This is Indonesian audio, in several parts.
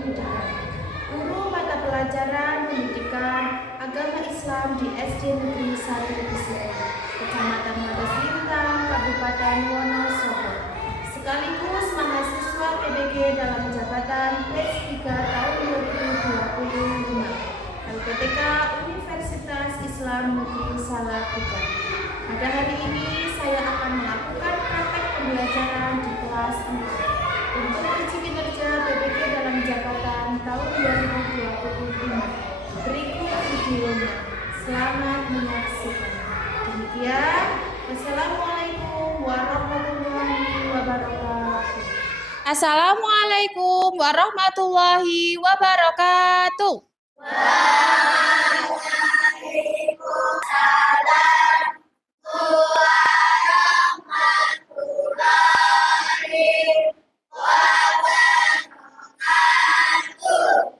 Pendidikan. Guru mata pelajaran Pendidikan Agama Islam di SD Negeri 1 Israel, Kecamatan Madasintang, Kabupaten Wonosobo. Sekaligus mahasiswa PBG dalam jabatan PLES 3 tahun 2025. LPTK Universitas Islam Negeri Salatiga. Pada hari ini saya akan melakukan praktek pembelajaran di kelas 4 untuk uji kinerja PBG dalam jabatan tahun 2025. Berikut videonya. Selamat menyaksikan. Demikian, wassalamualaikum warahmatullahi wabarakatuh. Assalamualaikum warahmatullahi wabarakatuh.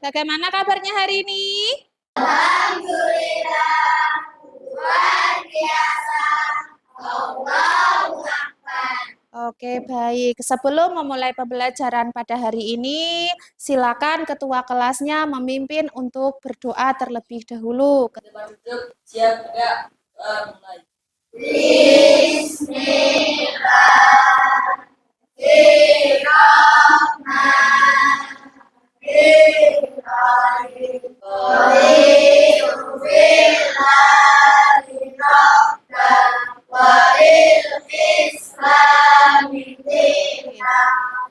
Bagaimana kabarnya hari ini? Alhamdulillah, luar biasa. Allahu Akbar. Oke, baik. Sebelum memulai pembelajaran pada hari ini, silakan ketua kelasnya memimpin untuk berdoa terlebih dahulu. Tempat duduk, siap, tegak, mulai.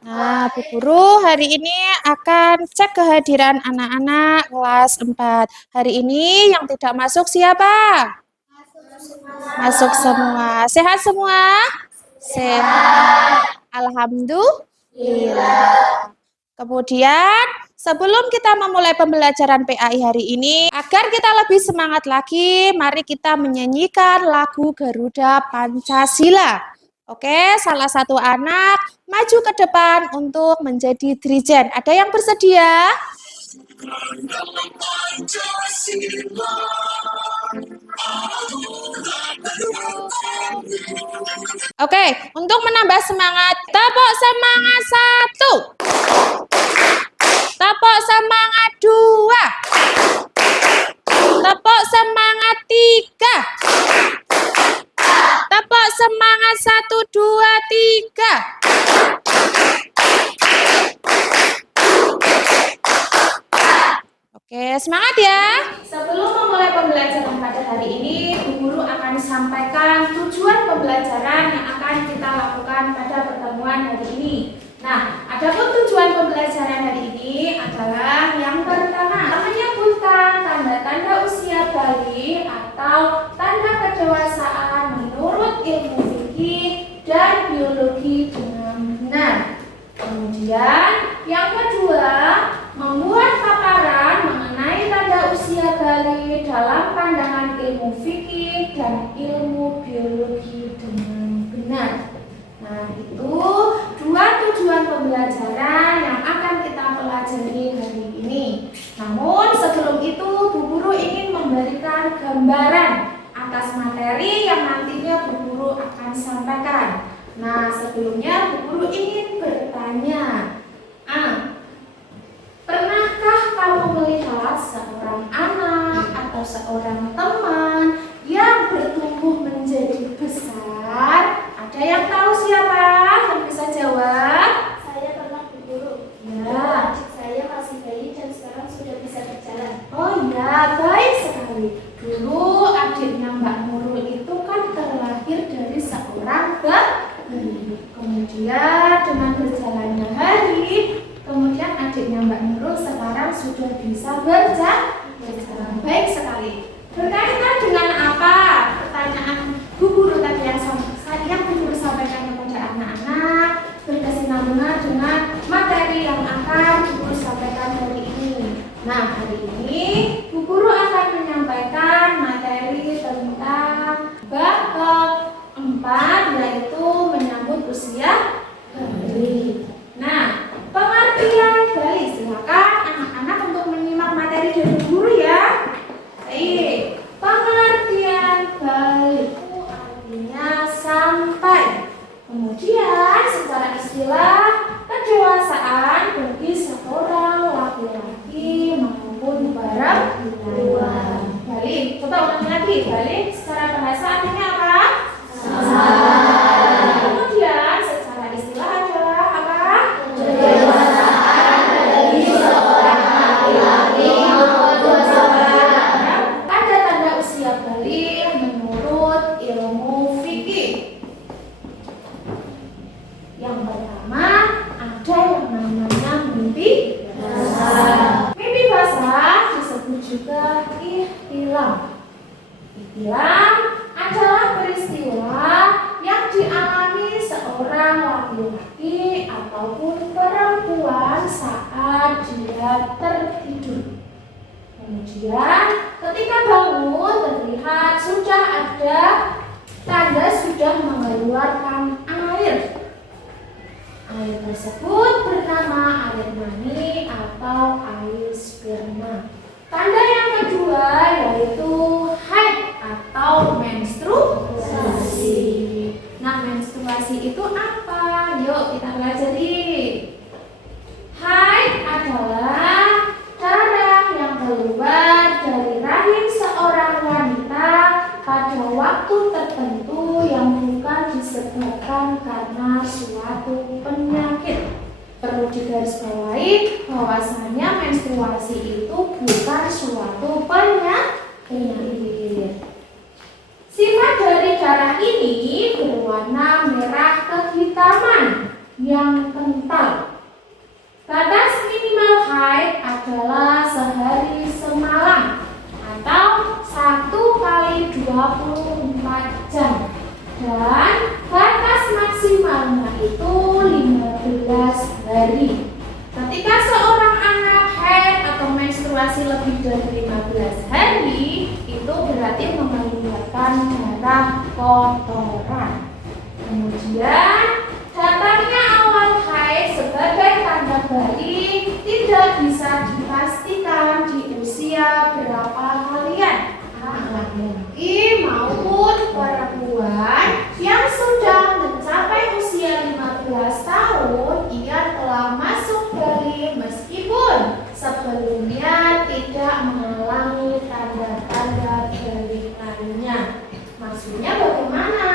Nah, Bu Guru hari ini akan cek kehadiran anak-anak kelas 4. Hari ini yang tidak masuk siapa? Masuk semua. Sehat semua? Sehat. Alhamdulillah. Kemudian, sebelum kita memulai pembelajaran PAI hari ini, agar kita lebih semangat lagi, mari kita menyanyikan lagu Garuda Pancasila. Oke, salah satu anak maju ke depan untuk menjadi dirijen. Ada yang bersedia? Oke, untuk menambah semangat, tepuk semangat 1. Tepuk semangat 2. Tepuk semangat 3. Tepuk semangat 1, 2, 3. Oke, semangat ya. Sebelum memulai pembelajaran pada hari ini, Bu Guru akan sampaikan tujuan pembelajaran yang akan kita lakukan pada pertemuan hari ini. Nah, adapun tujuan pembelajaran hari ini adalah yang pertama, menyebutkan tanda-tanda usia bayi atau tanda kedewasaan menurut ilmu fikih dan biologi dengan benar. Kemudian, yang kedua, membuat paparan mengenai tanda usia bayi dalam pandangan ilmu fikih dan ilmu biologi dengan benar. Nah, itu dua tujuan pembelajaran yang akan kita pelajari hari ini. Namun, sebelum itu, Bu Guru ingin memberikan gambaran atas materi yang nantinya Bu Guru akan sampaikan. Nah, sebelumnya Bu Guru ingin bertanya, pernahkah kamu melihat seorang anak atau seorang teman yang bertumbuh menjadi besar? Ada yang tahu siapa? Yang bisa jawab? Saya pernah Bu Guru. Ya. Adik saya masih bayi dan sekarang sudah bisa berjalan. Oh ya, baik sekali. Dulu adiknya Mbak Nurul itu kan terlahir dari seorang bayi. Kemudian dengan berjalannya hari, kemudian adiknya Mbak Nurul sekarang sudah bisa berjalan. Baik sekali. Berkaitan dengan apa? Pertanyaan Bu Guru tadi yang Bu Guru sampaikan kepada anak-anak berkesinambungan dengan materi yang akan Bu Guru sampaikan hari ini. Nah, hari ini Bu Guru akan menyampaikan materi tentang bab 4, yaitu menyambut usia bayi. Nah, pengertian bayi, silakan anak-anak untuk menyimak materi dari Bu Guru ya. Baik, pengertian bayi itu artinya sampai. Kemudian secara istilah kedewasaan bagi seorang laki-laki Coba ulangi lagi, balik secara bahasa artinya apa? Kemudian secara istilah adalah apa? Kedewasaan bagi seorang laki-laki maupun seorang Tanda-tanda usia balik menurut ilmu fikih. Yang pertama, ada yang namanya mimpi basah. Mimpi basah disebut juga ihtilam. Ihtilam adalah peristiwa yang dialami seorang laki-laki ataupun perempuan saat dia tertidur. Kemudian ketika bangun terlihat sudah ada tanda sudah mengeluarkan air. Air tersebut bernama air mani atau air sperma. Tanda yang kedua yaitu haid atau menstruasi. Nah, menstruasi itu apa? Yuk kita pelajari. Haid adalah darah yang keluar dari rahim seorang wanita pada waktu tertentu yang bukan disebabkan karena suatu penyakit. Perlu digarisbawahi bahwasanya menstruasi itu bukan suatu penyakit. Sifat dari darah ini berwarna merah kehitaman yang kental. Batas minimal haid adalah sehari semalam atau 1 kali 24 jam. Dan batas maksimalnya itu 15 hari. Ketika seorang anak haid atau menstruasi lebih dari 15 hari, itu berarti mengeluarkan darah kotoran. Kemudian datangnya awal haid sebagai tanda balik tidak bisa dipastikan di usia berapa kalian, laki-laki maupun perempuan yang sudah mencapai usia 15 tahun. Ia telah masuk balik meskipun sebelumnya tidak mengalami tanda-tanda balik lainnya. Maksudnya bagaimana?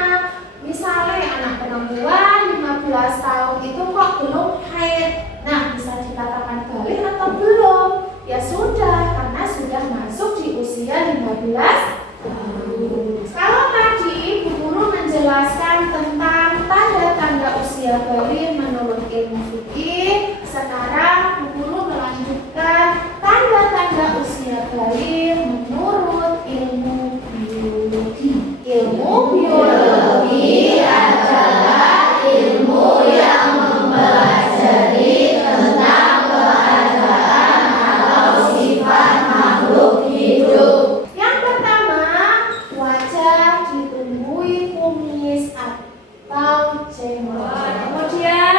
Misalnya anak perempuan 15 tahun itu kok belum haid. Nah, bisa dikatakan balik atau belum? Ya sudah, karena sudah masuk di usia 15 tahun. Kalau tadi Bu Guru menjelaskan tentang tanda-tanda usia balik menurut ilmu fikih, sekarang Bu Guru melanjutkan tanda-tanda usia balik menurut ilmu biologi. Ilmu biologi adalah ilmu yang mempelajari tentang keadaan atau sifat makhluk hidup. Yang pertama, wajah ditumbuhi kumis atau jenggot. Kemudian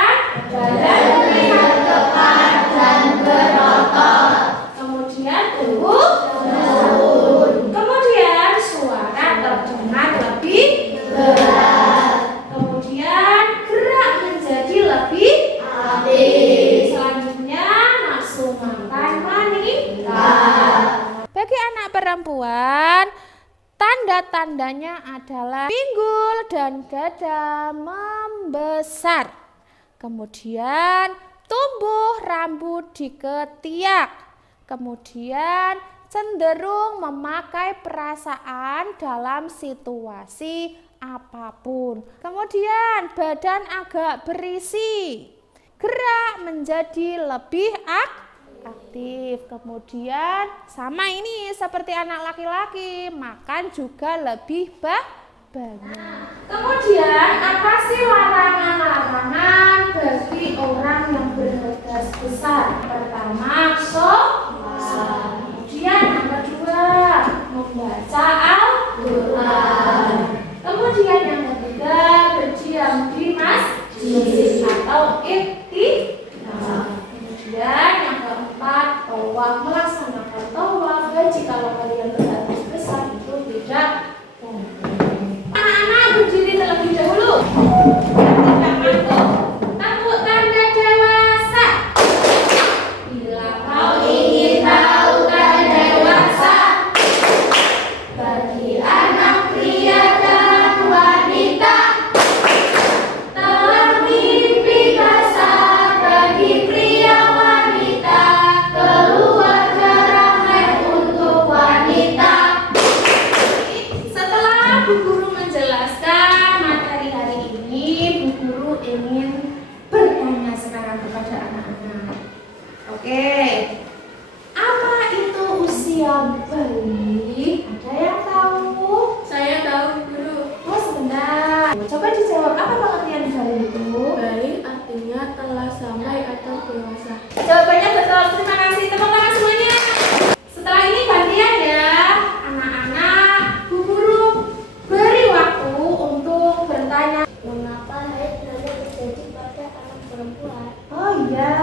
badan terlihat kekar dan berotot. Kemudian tubuh daun. Kemudian suara terdengar lebih berat. Kemudian gerak menjadi lebih aktif. Selanjutnya nafsu makan meningkat. Bagi anak perempuan, tanda-tandanya adalah pinggul dan dada membesar. Kemudian tumbuh rambut di ketiak. Kemudian cenderung memakai perasaan dalam situasi apapun. Kemudian badan agak berisi. Gerak menjadi lebih aktif. Kemudian sama ini seperti anak laki-laki, makan juga lebih banyak. Kemudian apa sih larangan-larangan bagi orang yang bergegas besar? Pertama, sholat. Kemudian yang kedua, membaca Al-Quran. Kemudian yang ketiga, berdiam di masjid atau iktikaf. Kemudian yang keempat, tawaf, melaksanakan tawaf. Jika kalian bergegas besar itu tidak boleh. Anak-anak berdiri terlebih dahulu. Tidak ngantuk. Tepuk tanda dewasa. apa pengertian balik itu? Balik artinya telah sampai atau dewasa. Jawabannya betul. Terima kasih tepuk tangan semuanya. Setelah ini gantian ya, anak-anak. Bu Guru beri waktu untuk bertanya. Mengapa haid hanya terjadi pada anak perempuan? Oh iya.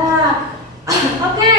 Oke.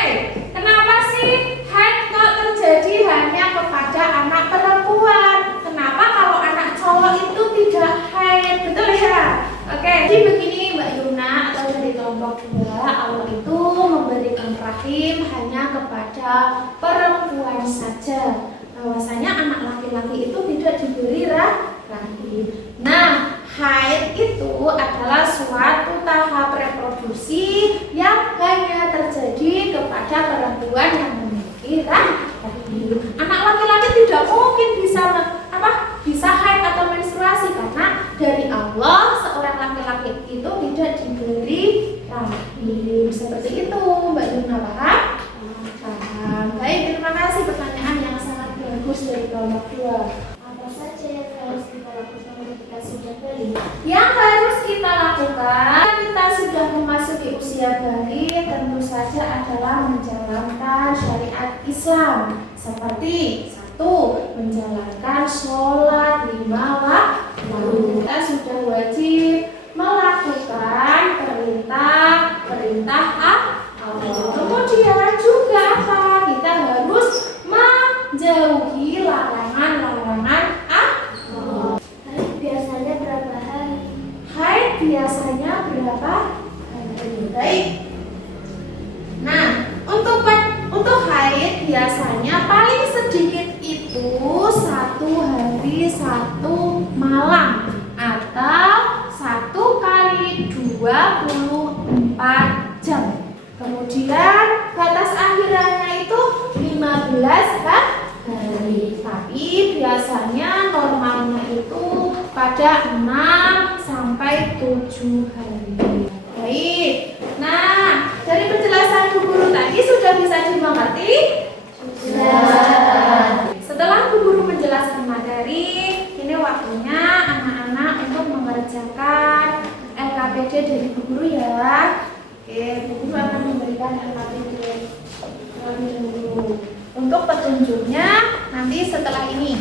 Kenapa sih haid kok terjadi hanya kepada anak perempuan? Kenapa kalau anak cowok itu tidak haid? Betul ya? Oke. Jadi begini Mbak Yuna atau dari kelompok 2, Allah itu memberikan rahim hanya kepada perempuan saja. Bahwasanya anak laki-laki itu tidak diberi rahim. Nah, haid itu adalah suatu tahap reproduksi yang hanya terjadi kepada perempuan yang memiliki rahim. Anak laki-laki tidak mungkin bisa haid atau menstruasi karena dari Allah seorang laki-laki itu tidak diberi rahim. Seperti itu, Mbak Yuna, paham? Paham. Baik, terima kasih pertanyaan yang sangat bagus dari kelompok 2. Apa saja yang harus kita lakukan ketika sudah balik? Yang harus kita lakukan kita sudah memasuki usia balik tentu saja adalah menjalankan syariat Islam seperti 1. Menjalankan sholat 5 waktu. Kita sudah wajib melakukan perintah Allah. Kemudian juga apa? Kita harus menjauhi larangan-larangan Allah. Haid biasanya berapa hari? Haid biasanya berapa hari? Baik. Nah, untuk haid biasanya paling sedikit itu 1 hari 1 malam atau 1 kali 24 jam. Kemudian batas akhirannya itu 15 hari. Tapi biasanya normalnya itu pada 6 sampai 7 hari. Baik. Nah, dari penjelasan Bu Guru tadi sudah bisa dimengerti? Sudah. Setelah Bu Guru menjelaskan materi, ini waktunya anak-anak untuk mengerjakan LKPD dari Bu Guru ya. Oke, Bu Guru akan memberikan LKPD terlebih dahulu. Untuk petunjuknya nanti setelah ini.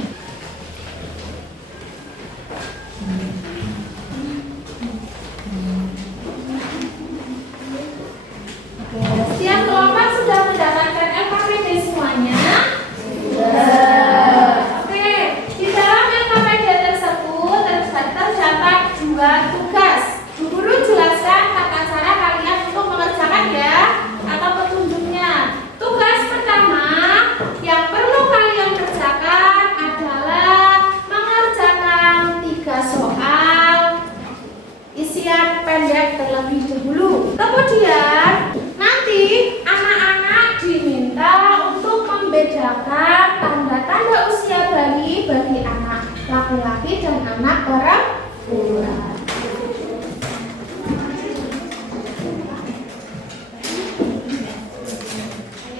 Setiap kelompok sudah mendapatkan LKPD semuanya? Sudah. Oke, di dalam LKPD tersebut terdapat 2 tugas. Bu Guru jelaskan tata cara kalian untuk mengerjakan ya, atau petunjuknya. Tugas pertama yang perlu kalian kerjakan adalah mengerjakan 3 soal isian pendek terlebih dahulu. Kemudian nanti anak-anak diminta untuk membedakan tanda-tanda usia bayi bagi anak laki-laki dan anak perempuan.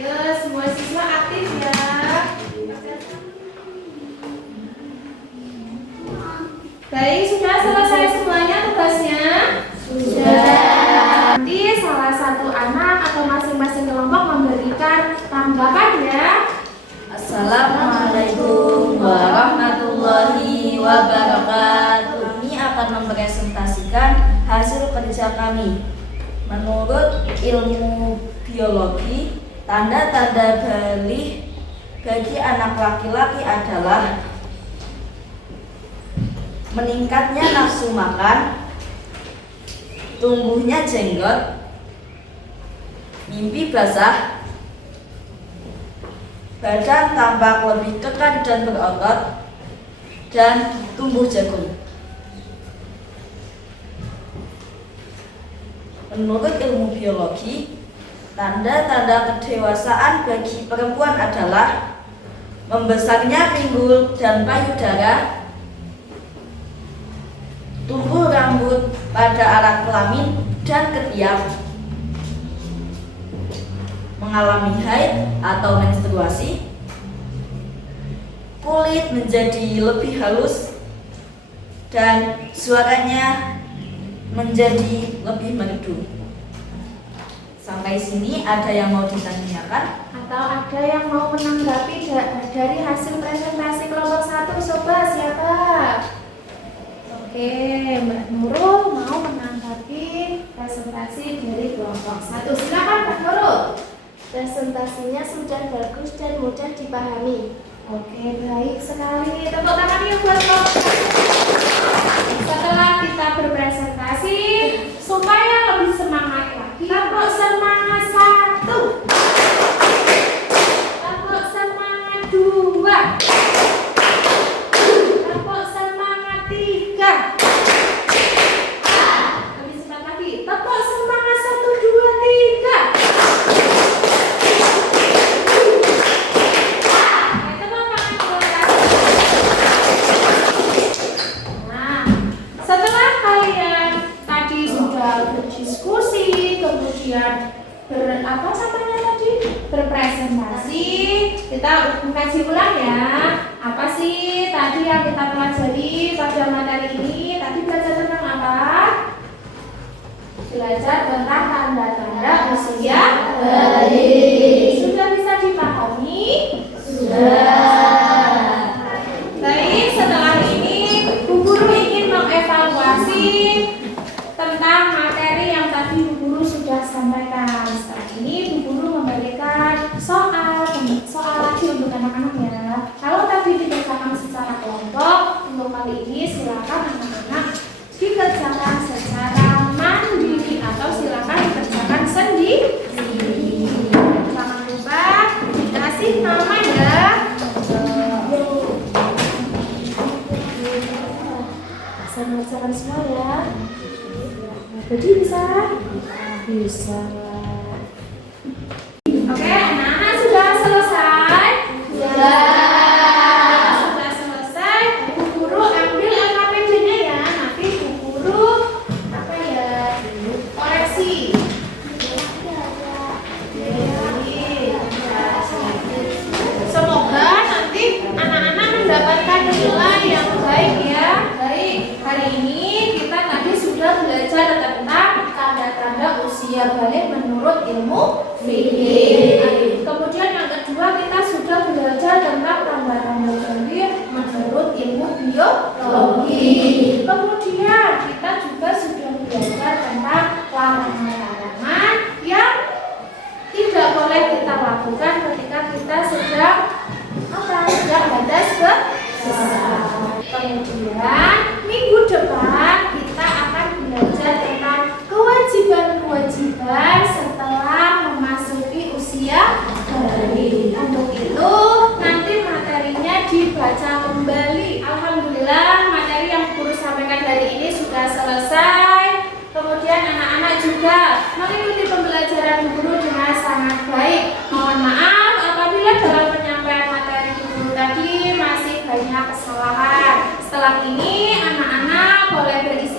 Ayo semua siswa aktif ya. Baik, sudah selesai semuanya tugasnya? Sudah. Nanti salah satu anak atau masing-masing kelompok memberikan tanggapan ya. Assalamualaikum warahmatullahi wabarakatuh. Kami akan mempresentasikan hasil kerja kami. Menurut ilmu biologi, tanda-tanda balik bagi anak laki-laki adalah meningkatnya nafsu makan, tumbuhnya jenggot, mimpi basah, badan tampak lebih kekar dan berotot, dan tumbuh jagung. Menurut ilmu biologi, tanda-tanda kedewasaan bagi perempuan adalah membesarnya pinggul dan payudara, tumbuh rambut pada alat kelamin dan ketiak, mengalami haid atau menstruasi, kulit menjadi lebih halus, dan suaranya menjadi lebih merdu. Sampai sini ada yang mau ditanyakan? Atau ada yang mau menanggapi dari hasil presentasi kelompok 1? Coba siapa? Oke, Mbak Nurul mau menanggapi presentasi dari kelompok 1. Silakan Mbak Nurul. Presentasinya sudah bagus dan mudah dipahami. Oke, baik sekali. Tepuk tangan yuk buat kelompok 1. Setelah kita berpresentasi, supaya lebih semangat lagi, tepuk semangat 1. Tepuk semangat 2. Tepuk semangat 3. Lebih cepat lagi. Tepuk semangat 1, 2, 3. Nah, setelah kalian tadi sudah berdiskusi, kemudian berpresentasi, kita mengkaji ulang ya. Apa sih tadi yang kita pelajari pada materi ini? Tadi belajar tentang apa? Belajar tentang tanda-tanda usia bayi. Sudah bisa dipahami? Sudah. Baik, setelah ini Bu Guru ingin mengevaluasi tentang materi yang tadi Bu Guru sudah sampaikan. Setelah ini Bu Guru memberikan soal lagi untuk anak-anak ya. Kalau tadi dikerjakan secara kelompok, untuk kali ini silakan anak-anak dikerjakan secara mandiri atau silakan dikerjakan sendiri. Jangan lupa dikasih nama ya. Saya mengerjakan semua ya. Jadi bisa? Bisa. Oke, anak-anak sudah selesai? Sudah selesai. Bu Guru ambil LKPD-nya ya. Nanti Bu Guru koreksi. Semoga nanti anak-anak mendapatkan nilai yang baik ya. Baik, hari ini kita tadi sudah belajar tentang tanda-tanda usia balik menurut ilmu fikih. Kemudian yang kedua kita sudah belajar tentang tanda-tanda balik menurut ilmu biologi. Kemudian kita juga sudah belajar tentang larangan-larangan yang tidak boleh kita lakukan ketika kita sedang hadas besar. Kemudian minggu depan kita akan belajar tentang kewajiban-kewajiban setelah memasuki usia bayi. Untuk itu nanti materinya dibaca kembali. Alhamdulillah materi yang Guru sampaikan hari ini sudah selesai. Kemudian anak-anak juga mengikuti pembelajaran Guru dengan sangat baik. Mohon maaf apabila dalam penyampaian materi Guru tadi masih banyak kesalahan. Setelah ini anak-anak boleh beristirahat